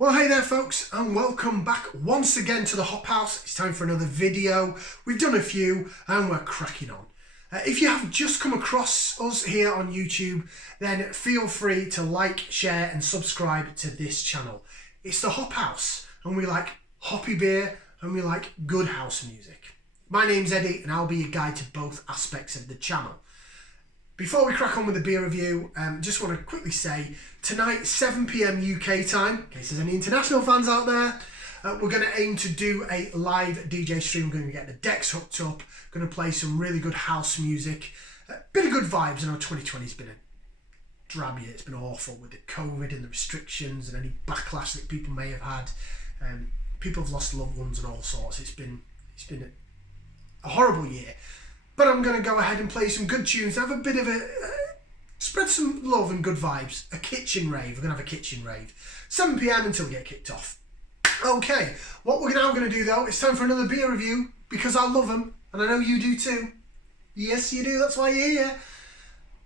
Well, hey there folks, and welcome back once again to the Hop House. It's time for another video. We've done a few and we're cracking on. If you have just come across us here on YouTube, then feel free to like, share and subscribe to this channel. It's the Hop House and we like hoppy beer and we like good house music. My name's Eddie and I'll be your guide to both aspects of the channel. Before we crack on with the beer review, just want to quickly say, tonight 7 PM UK time, in case there's any international fans out there, we're going to aim to do a live DJ stream. We're going to get the decks hooked up, going to play some really good house music, bit of good vibes. I know 2020's been a drab year, it's been awful with the COVID and the restrictions and any backlash that people may have had. People have lost loved ones and all sorts. It's been a horrible year. But I'm going to go ahead and play some good tunes, have a bit of spread some love and good vibes. A kitchen rave. We're going to have a kitchen rave. 7 PM until we get kicked off. Okay, what we're now going to do though, it's time for another beer review because I love them and I know you do too. Yes, you do, that's why you're here.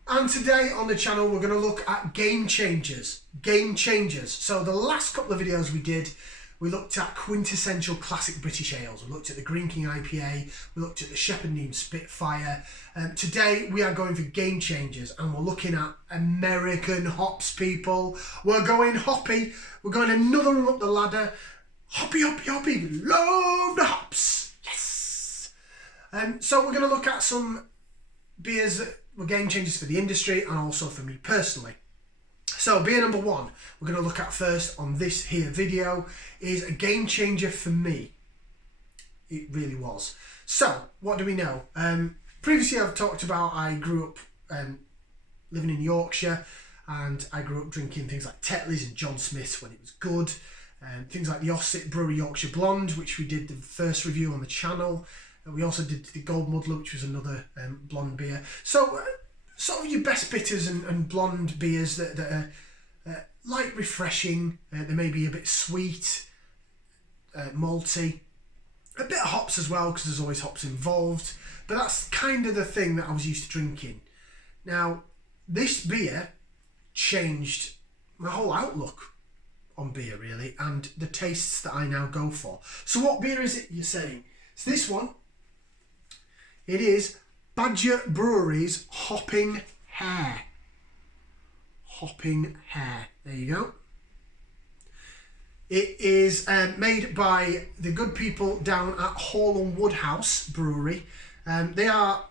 And today on the channel, we're going to look at game changers. Game changers. So the last couple of videos we did, we looked at quintessential classic British ales. We looked at the Green King IPA. We looked at the Shepherd Neame Spitfire. Today we are going for game changers and we're looking at American hops, people. We're going hoppy. We're going another run up the ladder. Hoppy, hoppy, hoppy. Love the hops. Yes. So we're going to look at some beers that were game changers for the industry and also for me personally. So beer number one we're going to look at first on this here video is a game changer for me. It really was. So what do we know? Previously I've talked about I grew up living in Yorkshire and I grew up drinking things like Tetley's and John Smith's when it was good. Things like the Ossett Brewery Yorkshire Blonde, which we did the first review on the channel. We also did the Gold Muddler, which was another blonde beer. So sort of your best bitters and blonde beers that are light, refreshing. They may be a bit sweet, malty, a bit of hops as well because there's always hops involved. But that's kind of the thing that I was used to drinking. Now, this beer changed my whole outlook on beer really and the tastes that I now go for. So what beer is it you're saying? It's this one. It is Badger Brewery's Hopping Hare. Hopping Hare. There you go. It is made by the good people down at Hall and Woodhouse Brewery. They are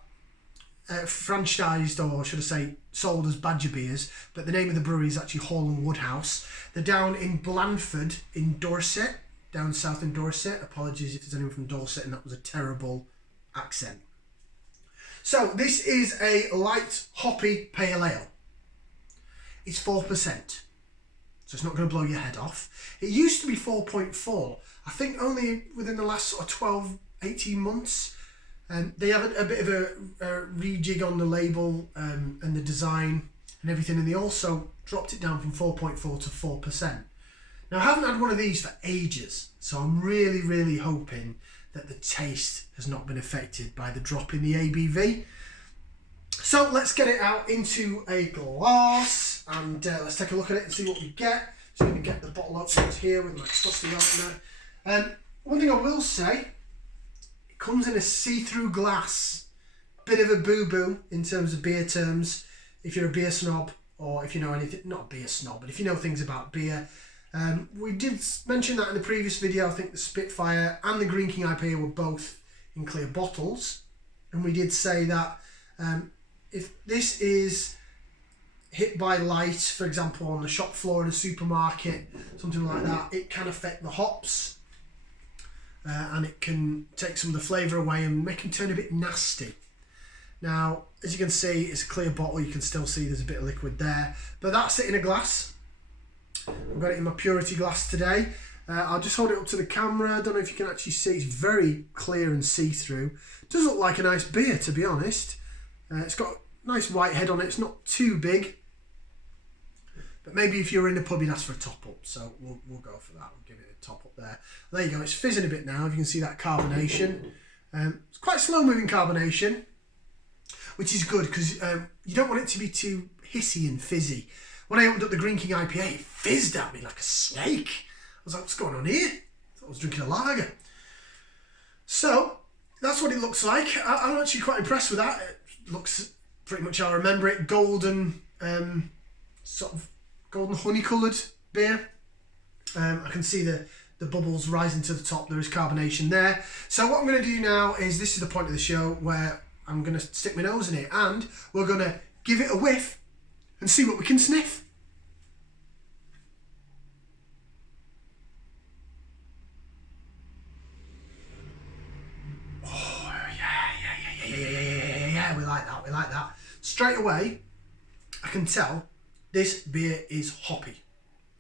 franchised, or should I say sold as Badger Beers, but the name of the brewery is actually Hall and Woodhouse. They're down in Blandford in Dorset, down south in Dorset. Apologies if there's anyone from Dorset and that was a terrible accent. So this is a light hoppy pale ale. It's 4%, so it's not going to blow your head off. It used to be 4.4. I think only within the last sort of 12, 18 months. They have a bit of a rejig on the label and the design and everything, and they also dropped it down from 4.4 to 4%. Now I haven't had one of these for ages, so I'm really, really hoping that the taste has not been affected by the drop in the ABV. So let's get it out into a glass and let's take a look at it and see what we get. So I'm going to get the bottle openers here with my trusty opener. One thing I will say, it comes in a see-through glass. Bit of a boo-boo in terms of beer terms. If you're a beer snob, or if you know anything, not a beer snob, but if you know things about beer. We did mention that in the previous video. I think the Spitfire and the Green King IPA were both in clear bottles, and we did say that if this is hit by light, for example on the shop floor in a supermarket, something like that, it can affect the hops and it can take some of the flavour away and make them turn a bit nasty. Now as you can see, it's a clear bottle. You can still see there's a bit of liquid there, but that's it in a glass. I've got it in my purity glass today. I'll just hold it up to the camera. I don't know if you can actually see. It's very clear and see-through. Does look like a nice beer, to be honest. It's got a nice white head on it. It's not too big, but maybe if you're in the pub you'd ask for a top-up. So we'll go for that. We'll give it a top-up there. There you go. It's fizzing a bit now. If you can see that carbonation. It's quite slow-moving carbonation, which is good because you don't want it to be too hissy and fizzy. When I opened up the Green King IPA, it fizzed at me like a snake. was like, what's going on here? I thought I was drinking a lager. So that's what it looks like. I'm actually quite impressed with that. It looks pretty much how I remember it. Golden, sort of golden honey coloured beer. I can see the bubbles rising to the top. There is carbonation there. So what I'm going to do now is, this is the point of the show where I'm going to stick my nose in it and we're going to give it a whiff and see what we can sniff. Oh, yeah, we like that. Straight away, I can tell this beer is hoppy.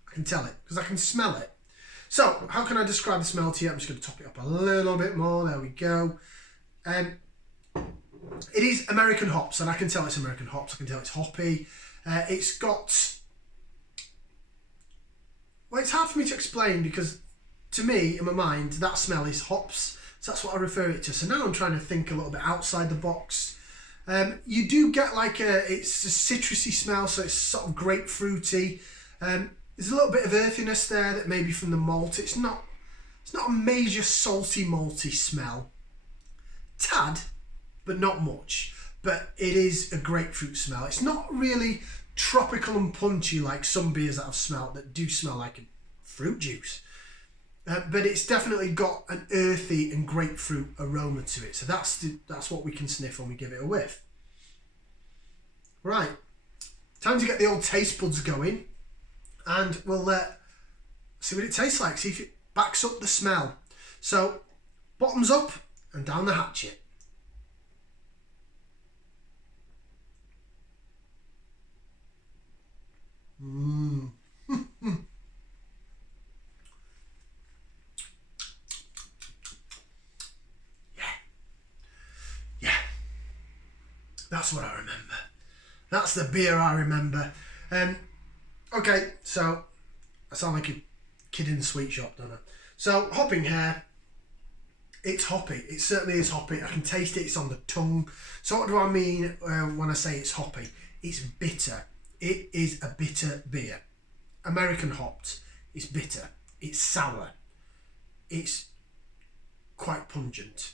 I can tell it because I can smell it. So, how can I describe the smell to you? I'm just going to top it up a little bit more. There we go. It is American hops, and I can tell it's American hops. I can tell it's hoppy. It's got... Well, it's hard for me to explain because, to me, in my mind, that smell is hops. So that's what I refer it to. So now I'm trying to think a little bit outside the box. You do get like it's a citrusy smell, so it's sort of grapefruity. There's a little bit of earthiness there that maybe from the malt. It's not a major salty malty smell. Tad, but not much. But it is a grapefruit smell. It's not really tropical and punchy like some beers that I've smelled that do smell like a fruit juice. But it's definitely got an earthy and grapefruit aroma to it. So that's what we can sniff when we give it a whiff. Right, time to get the old taste buds going. And we'll see what it tastes like, see if it backs up the smell. So, bottoms up and down the hatchet. Yeah. That's what I remember. That's the beer I remember. Okay, so I sound like a kid in the sweet shop, don't I? So, Hopping Hare, it's hoppy. It certainly is hoppy. I can taste it. It's on the tongue. So what do I mean when I say it's hoppy? It's bitter. It is a bitter beer. American hopped. It's bitter. It's sour. It's quite pungent.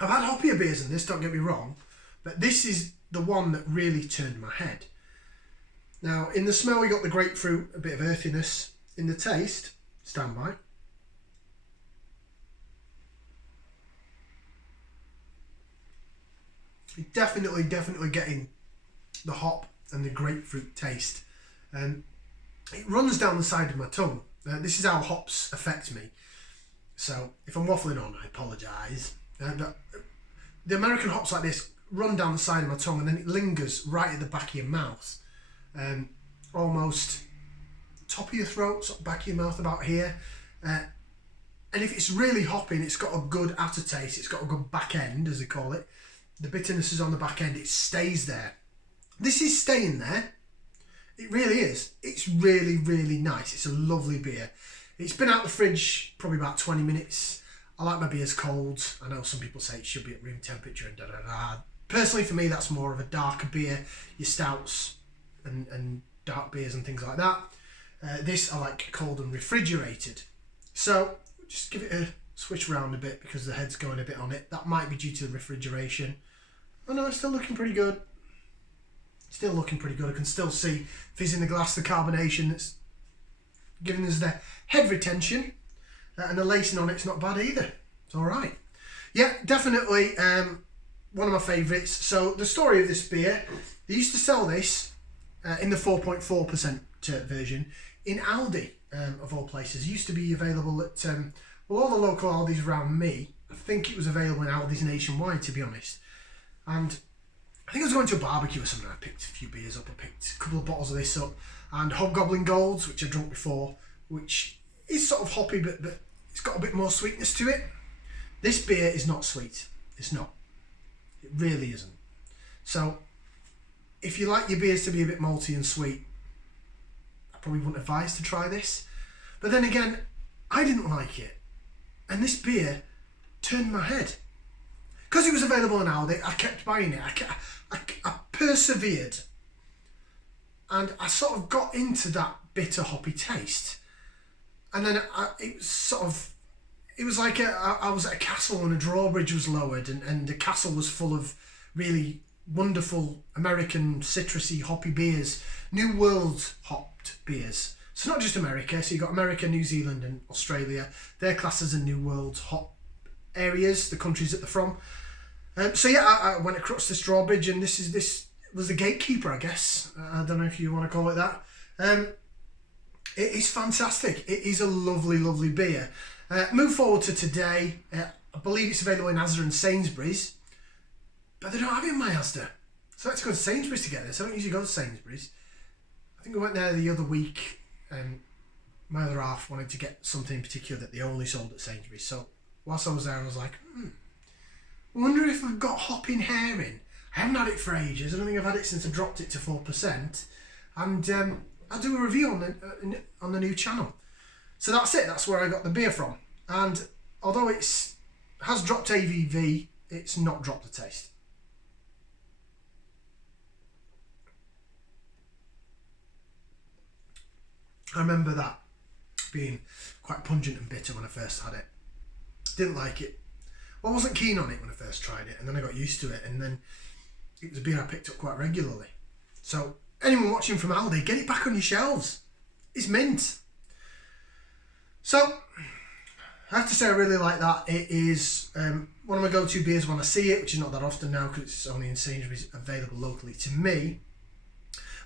I've had hoppier beers than this, don't get me wrong, but this is the one that really turned my head. Now, in the smell, we got the grapefruit, a bit of earthiness. In the taste, stand by. You're definitely getting the hop and the grapefruit taste. It runs down the side of my tongue. This is how hops affect me. So, if I'm waffling on, I apologise. But the American hops like this run down the side of my tongue and then it lingers right at the back of your mouth. Almost top of your throat, sort of back of your mouth about here. And if it's really hopping, it's got a good aftertaste, it's got a good back end, as they call it. The bitterness is on the back end, it stays there. This is staying there. It really is. It's really, really nice. It's a lovely beer. It's been out the fridge probably about 20 minutes. I like my beers cold. I know some people say it should be at room temperature and da-da-da. Personally, for me, that's more of a darker beer. Your stouts and dark beers and things like that. This I like cold and refrigerated. So just give it a switch around a bit because the head's going a bit on it. That might be due to the refrigeration. Oh no, it's still looking pretty good. Still looking pretty good. I can still see fizz in the glass, the carbonation that's giving us the head retention. And the lacing on it's not bad either. It's alright. Yeah, definitely one of my favourites. So the story of this beer, they used to sell this in the 4.4% version in Aldi, of all places. It used to be available at all the local Aldis around me. I think it was available in Aldis nationwide, to be honest. And I think I was going to a barbecue or something. I picked a few beers up. I picked a couple of bottles of this up. And Hobgoblin Golds, which I drunk before, which is sort of hoppy, but it's got a bit more sweetness to it. This beer is not sweet. It's not. It really isn't. So, if you like your beers to be a bit malty and sweet, I probably wouldn't advise to try this. But then again, I didn't like it. And this beer turned my head. Because it was available in Aldi, I kept buying it. I persevered. And I sort of got into that bitter hoppy taste. And then it was like I was at a castle and a drawbridge was lowered, and the castle was full of really wonderful American citrusy hoppy beers, New World hopped beers. So not just America, so you've got America, New Zealand and Australia. They're classed as the New World hop areas, the countries that they're from. So yeah, I went across this drawbridge, and this was the gatekeeper, I guess. I don't know if you want to call it that. It is fantastic. It is a lovely, lovely beer. Move forward to today. I believe it's available in Asda and Sainsbury's, but they don't have it in my Asda. So I had to go to Sainsbury's to get this. I don't usually go to Sainsbury's. I think we went there the other week. My other half wanted to get something in particular that they only sold at Sainsbury's. So whilst I was there, I was like, I wonder if I've got Hopping Hare in. I haven't had it for ages. I don't think I've had it since I dropped it to 4%. And I'll do a review on the new channel. So that's it. That's where I got the beer from. And although it has dropped ABV, it's not dropped the taste. I remember that being quite pungent and bitter when I first had it. Didn't like it. Well, I wasn't keen on it when I first tried it, and then I got used to it, and then it was a beer I picked up quite regularly. So anyone watching from Aldi, get it back on your shelves. It's mint. So I have to say I really like that. It is one of my go-to beers when I see it, which is not that often now because it's only in Sainsbury's, available locally to me.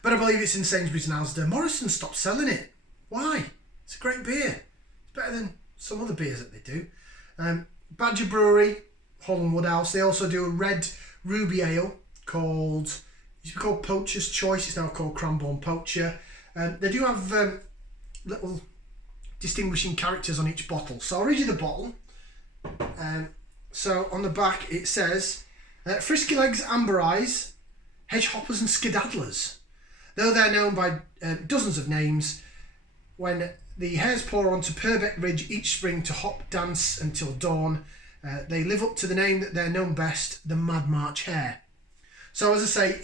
But I believe it's in Sainsbury's and Asda. Morrison stopped selling it. Why? It's a great beer. It's better than some other beers that they do. Badger Brewery, Holland Woodhouse. They also do a red ruby ale called, it used to be called Poacher's Choice. It's now called Cranbourne Poacher. They do have little distinguishing characters on each bottle. So I'll read you the bottle. So on the back it says, Frisky Legs, Amber Eyes, Hedge Hoppers and Skedaddlers. Though they're known by dozens of names, when the hares pour onto Purbeck Ridge each spring to hop, dance until dawn, they live up to the name that they're known best, the Mad March Hare. So as I say,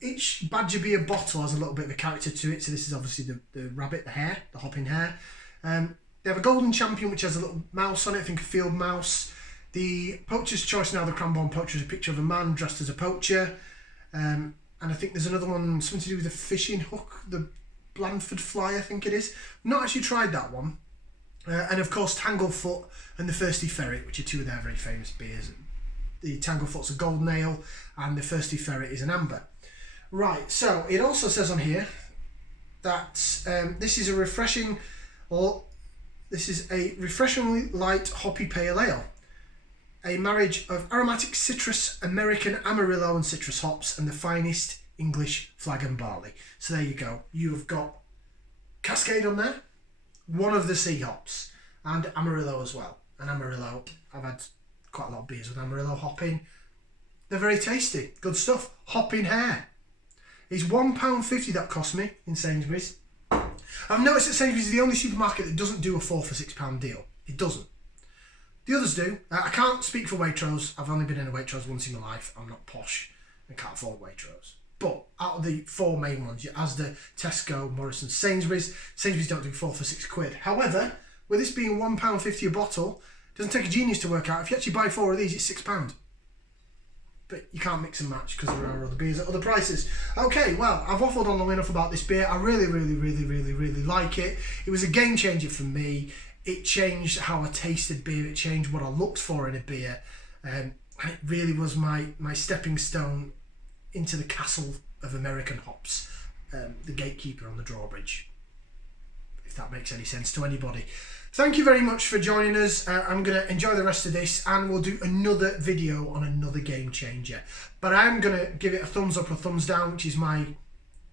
each Badger beer bottle has a little bit of a character to it. So this is obviously the rabbit, the hare, the hopping hare. They have a golden champion which has a little mouse on it, I think a field mouse. The Poacher's Choice, now the Cranbourne Poacher, is a picture of a man dressed as a poacher. And I think there's another one, something to do with a fishing hook, the Blandford Fly, I think it is. Not actually tried that one. And of course Tanglefoot and the Thirsty Ferret, which are two of their very famous beers. The Tanglefoot's a golden ale and the Thirsty Ferret is an amber. Right, so it also says on here that this is a refreshingly light hoppy pale ale. A marriage of aromatic citrus, American Amarillo and citrus hops and the finest English flag and barley. So there you go. You've got Cascade on there, one of the sea hops, and Amarillo as well. And Amarillo, I've had quite a lot of beers with Amarillo hopping. They're very tasty. Good stuff. Hopping Hare. It's £1.50 that cost me in Sainsbury's. I've noticed that Sainsbury's is the only supermarket that doesn't do a 4 for £6 deal. It doesn't. The others do. I can't speak for Waitrose. I've only been in a Waitrose once in my life. I'm not posh and can't afford Waitrose. But out of the 4 main ones, your Asda, Tesco, Morrison, Sainsbury's don't do 4 for £6. However, with this being £1.50 a bottle, it doesn't take a genius to work out. If you actually buy 4 of these, it's £6. But you can't mix and match because there are other beers at other prices. Okay, well, I've waffled on long enough about this beer. I really like it. It was a game changer for me. It changed how I tasted beer. It changed what I looked for in a beer. And it really was my stepping stone into the castle of American hops. The gatekeeper on the drawbridge. If that makes any sense to anybody. Thank you very much for joining us. I'm going to enjoy the rest of this and we'll do another video on another game changer. But I'm going to give it a thumbs up or thumbs down, which is my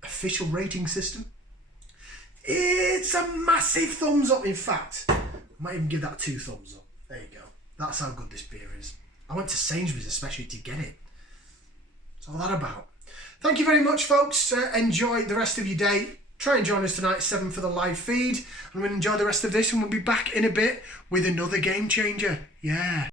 official rating system. It's a massive thumbs up. In fact, I might even give that 2 thumbs up. There you go. That's how good this beer is. I went to Sainsbury's especially to get it. That's all that about. Thank you very much, folks. Enjoy the rest of your day. Try and join us tonight at 7 for the live feed. I'm going to enjoy the rest of this and we'll be back in a bit with another game changer. Yeah.